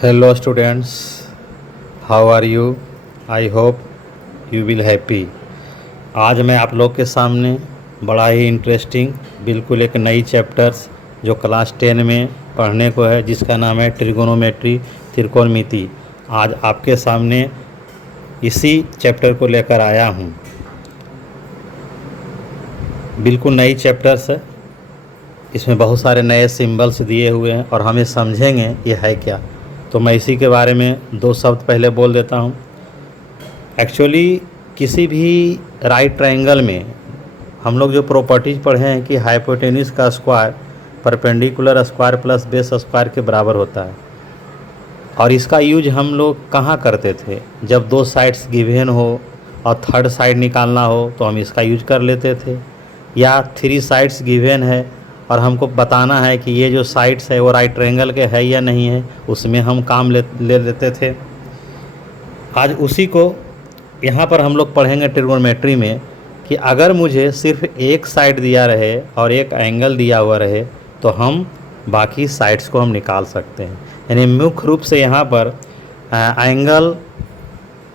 Hello students, how are you? I hope you will happy। आज मैं आप लोग के सामने बड़ा ही इंटरेस्टिंग बिल्कुल एक नई चैप्टर्स जो क्लास 10 में पढ़ने को है, जिसका नाम है ट्रिगोनोमेट्री, त्रिकोणमिति। आज आपके सामने इसी चैप्टर को लेकर आया हूँ। बिल्कुल नई चैप्टर्स है, इसमें बहुत सारे नए सिंबल्स दिए हुए हैं और हमें समझेंगे ये है क्या। तो मैं इसी के बारे में दो शब्द पहले बोल देता हूँ। एक्चुअली किसी भी राइट ट्रायंगल में हम लोग जो प्रॉपर्टीज़ पढ़े हैं कि हाइपोटेन्यूज का square perpendicular square plus base square के बराबर होता है, और इसका यूज हम लोग कहाँ करते थे? जब दो साइड्स गिवन हो और थर्ड साइड निकालना हो तो हम इसका यूज कर लेते थे, या थ्री साइड्स गिवन है और हमको बताना है कि ये जो साइड्स है वो राइट ट्रायंगल के है या नहीं है, उसमें हम काम ले लेते थे। आज उसी को यहाँ पर हम लोग पढ़ेंगे ट्रिगोनोमेट्री में, कि अगर मुझे सिर्फ एक साइड दिया रहे और एक एंगल दिया हुआ रहे तो हम बाकी साइड्स को हम निकाल सकते हैं। यानी मुख्य रूप से यहाँ पर एंगल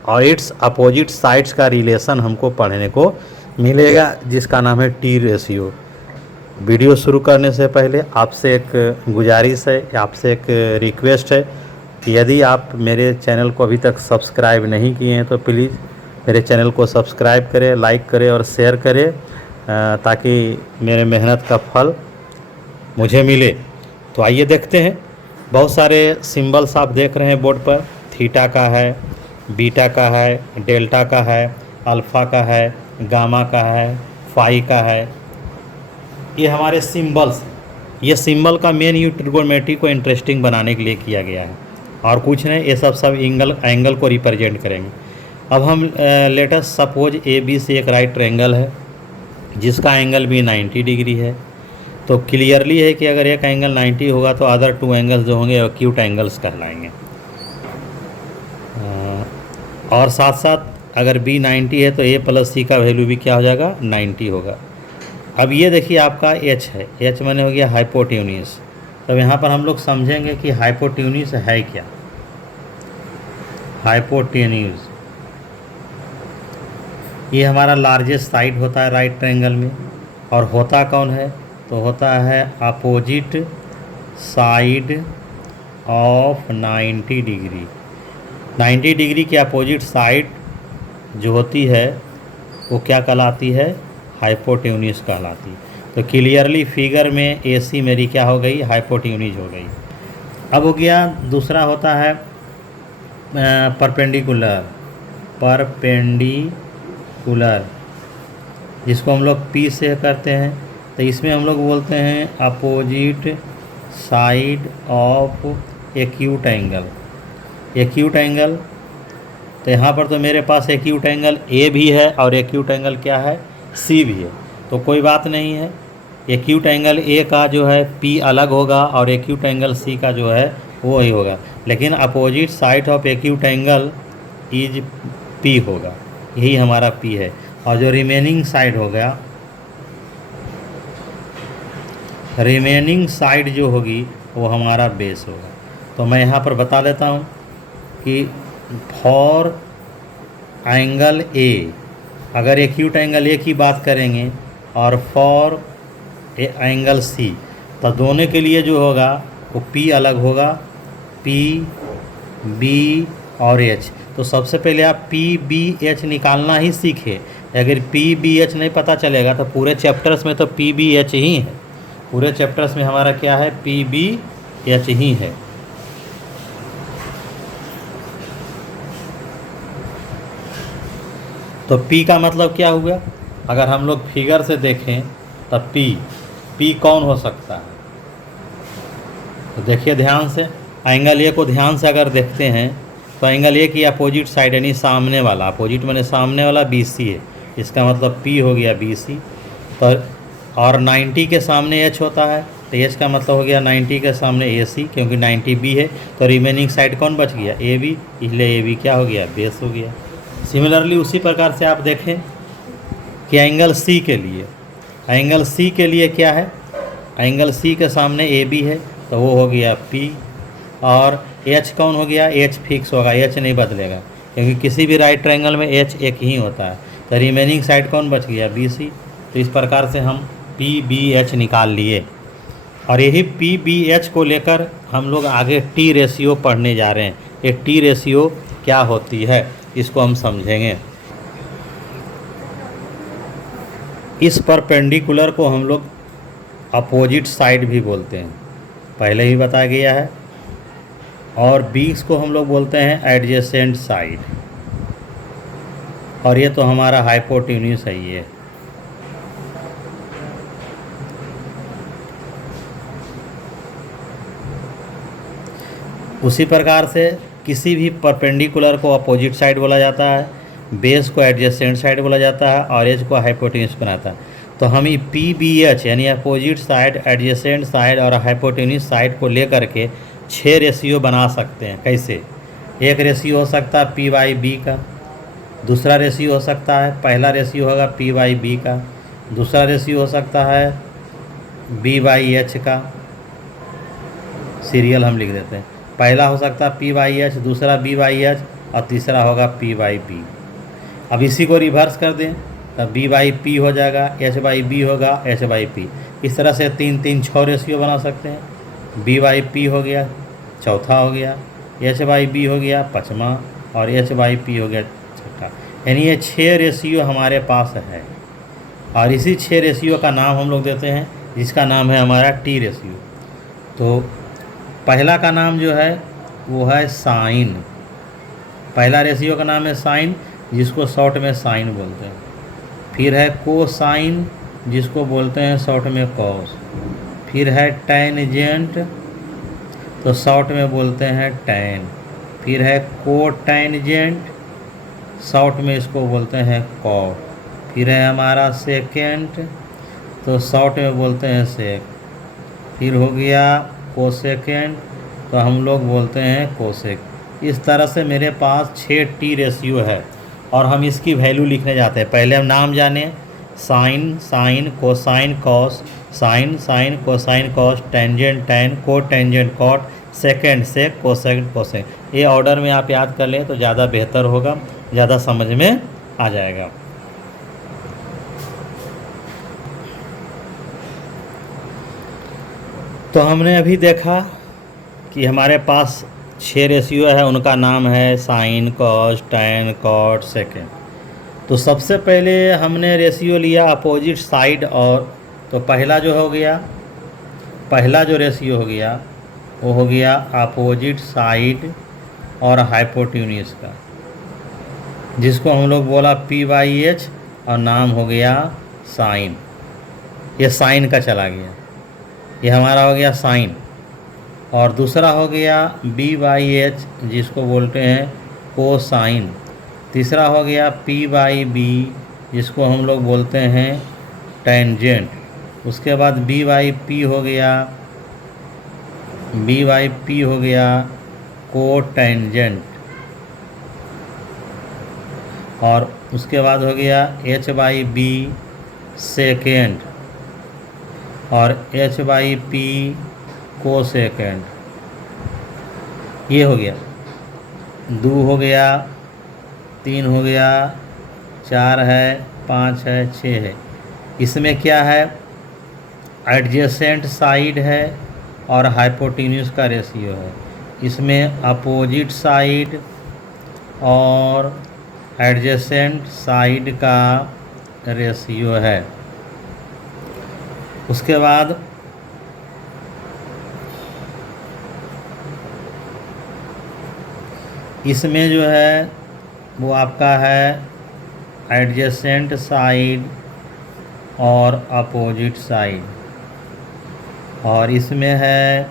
और इट्स अपोजिट साइड्स का रिलेशन हमको पढ़ने को मिलेगा, जिसका नाम है टी रेशियो। वीडियो शुरू करने से पहले आपसे एक गुजारिश है, आपसे एक रिक्वेस्ट है कि यदि आप मेरे चैनल को अभी तक सब्सक्राइब नहीं किए हैं तो प्लीज़ मेरे चैनल को सब्सक्राइब करें, लाइक करें और शेयर करें, ताकि मेरे मेहनत का फल मुझे मिले। तो आइए देखते हैं। बहुत सारे सिंबल्स आप देख रहे हैं बोर्ड पर। थीटा का है, बीटा का है, डेल्टा का है, अल्फ़ा का है, गामा का है, फाई का है। ये हमारे सिंबल्स। ये सिंबल का मेन यूज ट्रिगोनोमेट्री को इंटरेस्टिंग बनाने के लिए किया गया है, और कुछ नहीं, ये सब एंगल को रिप्रेजेंट करेंगे। अब हम लेटेस्ट सपोज ए बी से एक राइट ट्रायंगल है जिसका एंगल भी 90 डिग्री है। तो क्लियरली है कि अगर एक एंगल 90 होगा तो अदर टू एंगल्स जो होंगे एक्यूट एंगल्स कहलाएंगे। और साथ साथ अगर बी 90 है तो ए प्लस सी का वैल्यू भी क्या हो जाएगा? 90 होगा। अब ये देखिए आपका एच है, एच माने हो गया हाइपोटेन्यूज। तब यहाँ पर हम लोग समझेंगे कि हाइपोटेन्यूज है क्या। हाइपोटेन्यूज ये हमारा लार्जेस्ट साइड होता है राइट ट्रायंगल में, और होता कौन है? तो होता है opposite side of 90 degree. 90 degree की अपोजिट साइड जो होती है वो क्या कहलाती है? हाइपोटेन्यूज कहलाती है। तो क्लियरली फिगर में ए सी मेरी क्या हो गई? हाइपोटेन्यूज हो गई। अब हो गया दूसरा होता है परपेंडिकुलर जिसको हम लोग पी से करते हैं। तो इसमें हम लोग बोलते हैं opposite side of acute angle. Acute angle, तो यहाँ पर तो मेरे पास एक्यूट एंगल ए भी है और एक्यूट एंगल क्या है? सी भी है। तो कोई बात नहीं है, एक्यूट एंगल ए का जो है पी अलग होगा और एक्यूट एंगल सी का जो है वो ही होगा, लेकिन opposite side of acute angle is P होगा, यही हमारा पी है। और जो रिमेनिंग साइड हो गया, रिमेनिंग साइड जो होगी वो हमारा बेस होगा। तो मैं यहाँ पर बता देता हूँ कि फॉर एंगल ए, अगर एक्यूट एंगल ए की बात करेंगे और फॉर एंगल सी, तो दोनों के लिए जो होगा वो पी अलग होगा, पी बी और एच। तो सबसे पहले आप पी बी एच निकालना ही सीखें। अगर पी बी एच नहीं पता चलेगा तो पूरे चैप्टर्स में तो पी बी एच ही है। पूरे चैप्टर्स में हमारा क्या है? पी बी एच ही है। तो P का मतलब क्या हुआ? अगर हम लोग फिगर से देखें तब P कौन हो सकता है? तो देखिए ध्यान से, एंगल ए को ध्यान से अगर देखते हैं तो एंगल ए की अपोजिट साइड यानी सामने वाला, अपोजिट माने सामने वाला BC है, इसका मतलब P हो गया BC। तो और 90 के सामने H होता है, तो H का मतलब हो गया 90 के सामने AC, क्योंकि 90 B है। तो रिमेनिंग साइड कौन बच गया? AB, इसलिए AB क्या हो गया? बेस हो गया। सिमिलरली उसी प्रकार से आप देखें कि एंगल C के लिए, एंगल C के लिए क्या है? एंगल C के सामने AB है, तो वो हो गया P, और एच कौन हो गया, एच फिक्स होगा, एच नहीं बदलेगा, क्योंकि किसी भी राइट ट्रायंगल में एच एक ही होता है। तो रिमेनिंग साइड कौन बच गया, बी सी। तो इस प्रकार से हम पी बी एच निकाल लिए, और यही पी बी एच को लेकर हम लोग आगे टी रेशियो पढ़ने जा रहे हैं। ये टी रेशियो क्या होती है इसको हम समझेंगे। इस परपेंडिकुलर को हम लोग अपोजिट साइड भी बोलते हैं, पहले ही बताया गया है। और बीस को हम लोग बोलते हैं एडजेसेंट साइड, और ये तो हमारा हाइपोटेन्यूस है ये। उसी प्रकार से किसी भी परपेंडिकुलर को अपोजिट साइड बोला जाता है, बेस को एडजेसेंट साइड बोला जाता है, और एज को हाइपोटेन्यूस बनाता है। तो हम ये पी बी एच यानी अपोजिट साइड, एडजेसेंट साइड और हाइपोटेन्यूस साइड को लेकर के 6 रेशियो बना सकते हैं। कैसे? एक रेशियो हो सकता है पी बाई बी का, दूसरा रेशियो हो सकता है, पहला रेशियो होगा पी बाई बी का, दूसरा रेशियो हो सकता है बी बाई एच का, सीरियल हम लिख देते हैं। पहला हो सकता है पी बाई एच, दूसरा बी बाई एच, और तीसरा होगा पी बाई बी। अब इसी को रिवर्स कर दें तब बी बाई पी हो जाएगा, एच बाई बी होगा, एच बाई पी। इस तरह से 3 रेशियो बना सकते हैं। बी बाई पी हो गया चौथा हो गया, एच बाई बी हो गया पाँचवा, और एच बाई पी हो गया छठा। यानी ये 6 रेशियो हमारे पास है, और इसी 6 रेशियो का नाम हम लोग देते हैं, जिसका नाम है हमारा टी रेशियो। तो पहला का नाम जो है वो है साइन। पहला रेशियो का नाम है साइन, जिसको शॉर्ट में साइन बोलते हैं। फिर है कोसाइन, जिसको बोलते हैं शॉर्ट में कॉस। फिर है टेंजेंट, तो शॉर्ट में बोलते हैं टैन। फिर है कोटेंजेंट, शॉर्ट में इसको बोलते हैं कॉट। फिर है हमारा सेकेंड, तो शॉर्ट में बोलते हैं सेक। फिर हो गया कोसेकेंड, तो हम लोग बोलते हैं कोसेक। इस तरह से मेरे पास 6 टी रेशियो है, और हम इसकी वैल्यू लिखने जाते हैं। पहले हम नाम जाने, sine sine, cosine cos, sine sine, cosine cos, tangent tan, cotangent cot, secant sec, cosecant cosec. ये ऑर्डर में आप याद कर लें तो ज़्यादा बेहतर होगा, ज़्यादा समझ में आ जाएगा। तो हमने अभी देखा कि हमारे पास 6 रेशियो है, उनका नाम है sine, cos, tan, cot, secant. तो सबसे पहले हमने रेशियो लिया अपोजिट साइड, और तो पहला जो हो गया, पहला जो रेशियो हो गया वो हो गया अपोजिट साइड और हाइपोटेन्यूस का, जिसको हम लोग बोला पी बाई एच, और नाम हो गया साइन। ये साइन का चला गया, ये हमारा हो गया साइन। और दूसरा हो गया बी बाई एच, जिसको बोलते हैं कोसाइन। तीसरा हो गया पी बाई बी, जिसको हम लोग बोलते हैं टेंजेंट। उसके बाद बी बाई पी हो गया, बी बाई पी हो गया कोटेंजेंट। और उसके बाद हो गया एच बाई बी सेकेंड, और एच बाई पी कोसेकेंड। ये हो गया, 2 हो गया, 3 हो गया, 4 है, 5 है, 6 है। इसमें क्या है, एडजेसेंट साइड है और हाइपोटेन्यूस का रेशियो है। इसमें अपोजिट साइड और एडजेसेंट साइड का रेशियो है। उसके बाद इसमें जो है वो आपका है एडजेसेंट साइड और अपोजिट साइड, और इसमें है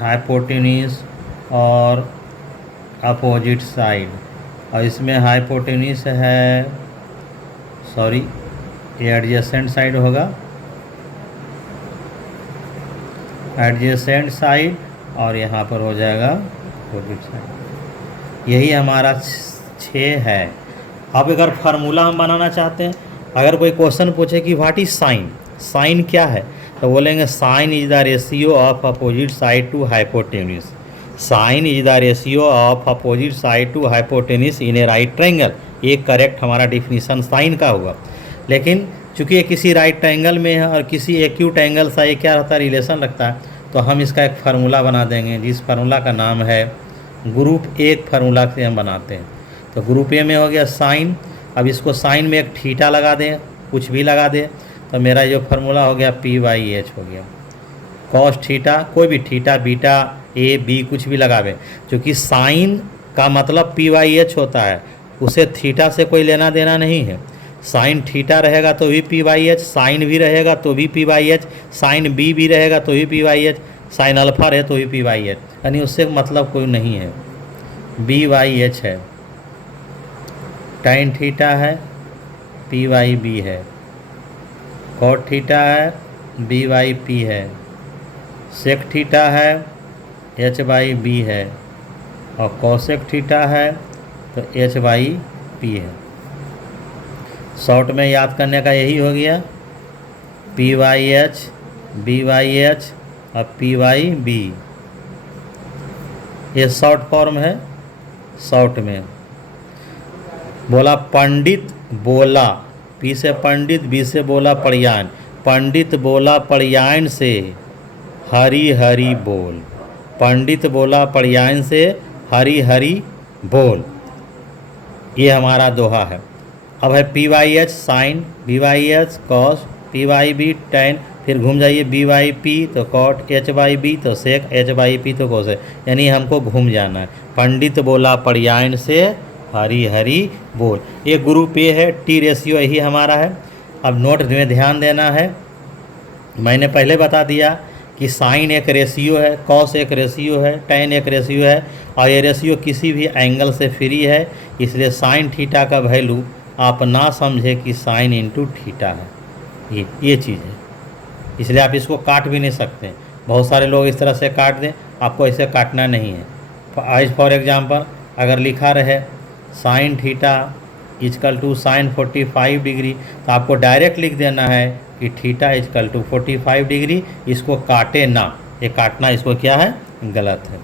हाइपोटेन्यूस और अपोजिट साइड, और इसमें हाइपोटेन्यूस है, सॉरी ये एडजेसेंट साइड होगा, एडजेसेंट साइड, और यहाँ पर हो जाएगा अपोजिट साइड। यही हमारा 6 है। अब अगर फार्मूला हम बनाना चाहते हैं, अगर कोई क्वेश्चन पूछे कि व्हाट इज साइन, साइन क्या है, तो बोलेंगे sine is the ratio of opposite side to hypotenuse. Sine is the ratio of opposite side to hypotenuse in a right triangle. ये करेक्ट हमारा डिफिनीशन साइन का हुआ। लेकिन चूंकि ये किसी राइट ट्रायंगल में है और किसी एक्यूट एंगल सा ये क्या रहता है, रिलेशन रखता है, तो हम इसका एक फार्मूला बना देंगे जिस फार्मूला का नाम है ग्रुप एक फार्मूला से हम बनाते हैं। तो ग्रुप ए में हो गया साइन। अब इसको साइन में एक थीटा लगा दें, कुछ भी लगा दें, तो मेरा जो फार्मूला हो गया P/H हो गया। कॉस थीटा, कोई भी थीटा बीटा ए बी कुछ भी लगावे, क्योंकि साइन का मतलब P/H होता है, उसे थीटा से कोई लेना देना नहीं है। साइन थीटा रहेगा तो भी P/H, साइन भी रहेगा तो भी P/H, साइन बी भी रहेगा तो भी P/H, साइन अल्फा है तो भी P/H, यानी उससे मतलब कोई नहीं है। B/H है, टाइन थीटा है, P/B है, कॉट थीटा है, B/P है, सेक थीटा है, H/B है, और कॉसेक थीटा है तो H/P है। शॉर्ट में याद करने का यही हो गया, P/H, B/H और P/B, ये शॉर्ट फॉर्म है। शॉर्ट में बोला पंडित बोला, P से पंडित, B से बोला पर्यायन, पंडित बोला पर्यायन से हरि हरि बोल, पंडित बोला पर्यायन से हरि हरि बोल, ये हमारा दोहा है। अब है P/H sign, B/H cos, P/B tan, फिर घूम जाइए B/P तो कॉट, H/B तो सेक, H/P तो कोसेक, यानी हमको घूम जाना है। पंडित बोला पर्यायन से हरि हरि बोल, ये ग्रुप ए है। टी रेशियो यही हमारा है। अब नोट में ध्यान देना है, मैंने पहले बता दिया कि साइन एक रेशियो है, कॉस एक रेशियो है, टैन एक रेशियो है, और ये रेशियो किसी भी एंगल से फ्री है। इसलिए साइन थीटा का वैल्यू आप ना समझे कि साइन इंटू थीटा है, ये चीज़ है। इसलिए आप इसको काट भी नहीं सकते। बहुत सारे लोग इस तरह से काट दें, आपको ऐसे काटना नहीं है। एज फॉर एग्जांपल अगर लिखा रहे sine theta is equal to sine 45 degree, तो आपको डायरेक्ट लिख देना है कि थीटा इजकल टू 45 डिग्री। इसको काटे ना, ये काटना इसको क्या है, गलत है।